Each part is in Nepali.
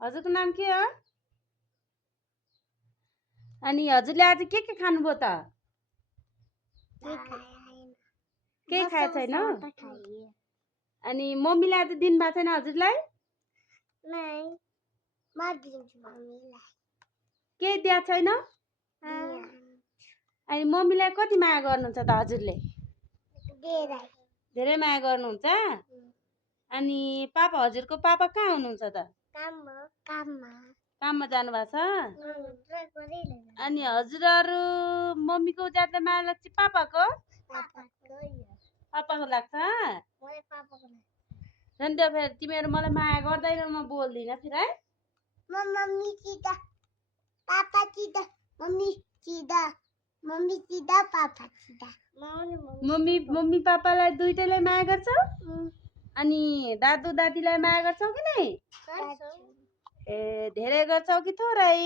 हजुरको नाम के हो? अनि हजुरले आज के खानुभयो त? केही खाएको छैन? अनि मम्मीले आज दिनुभएको छैन हजुरलाई? केही दिएको छैन? अनि मम्मीलाई कति माया गर्नुहुन्छ त हजुरले? धेरै माया गर्नुहुन्छ? अनि पापा हजुरको पापा कहाँ हुनुहुन्छ त? काममा जानु भएको छ? अनि हजुरहरू मम्मीको ज्यादा माया लाग्छ पापाको? पापाको लाग्छ? झन् त्यो फेरि तिमीहरू मलाई माया गर्दैन म बोल्दिनँ फेरि है? मम्मी पापालाई दुइटैलाई माया गर्छौ? अनि दादु दादीलाई माया गर्छौ कि नै? ए धेरै गर्छौ कि थोरै?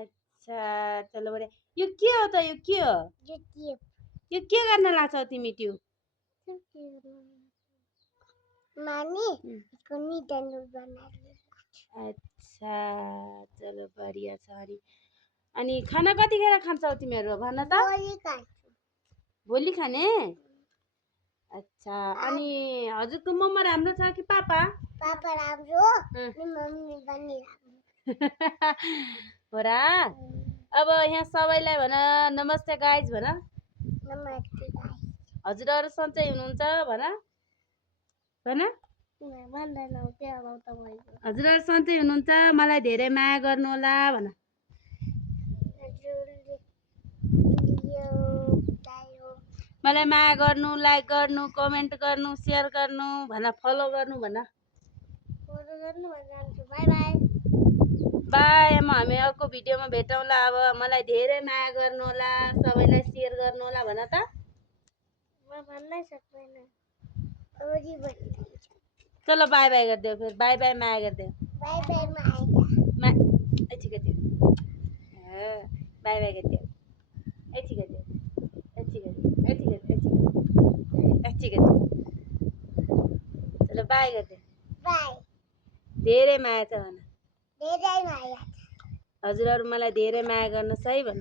अच्छा चलो बढिया। यो के हो त? यो के हो? यो के गर्न लाग्छौ तिमी त्यो? अच्छा चलो बढिया छ। अनि खाना कतिखेर खान्छौ तिमीहरू भन त? भोलि खाने? अच्छा अनि हजुरको मम्मा राम्रो छ कि पापा? हो र? अब यहाँ सबैलाई भन नमस्ते गाइज भन। हजुरहरू सन्चै हुनुहुन्छ भन। भन हजुरहरू सन्चै हुनुहुन्छ? मलाई धेरै माया गर्नु होला भन। मलाई माया गर्नु, लाइक गर्नु, कमेन्ट गर्नु, सेयर गर्नु भन, फलो गर्नु भन। बाई। हामी अर्को भिडियोमा भेटौँला। अब मलाई धेरै माया गर्नु होला, सबैलाई सेयर गर्नु होला भन त। चलो बाई बाई गरिदेऊ फेरि। बाई बाई माया गरिदेऊ। बाई बाई गरिदेऊ। चलो बाई गरिदेऊ। धेरै माया छ भन। हजुरहरू मलाई धेरै माया गर्नुहोस् है भन।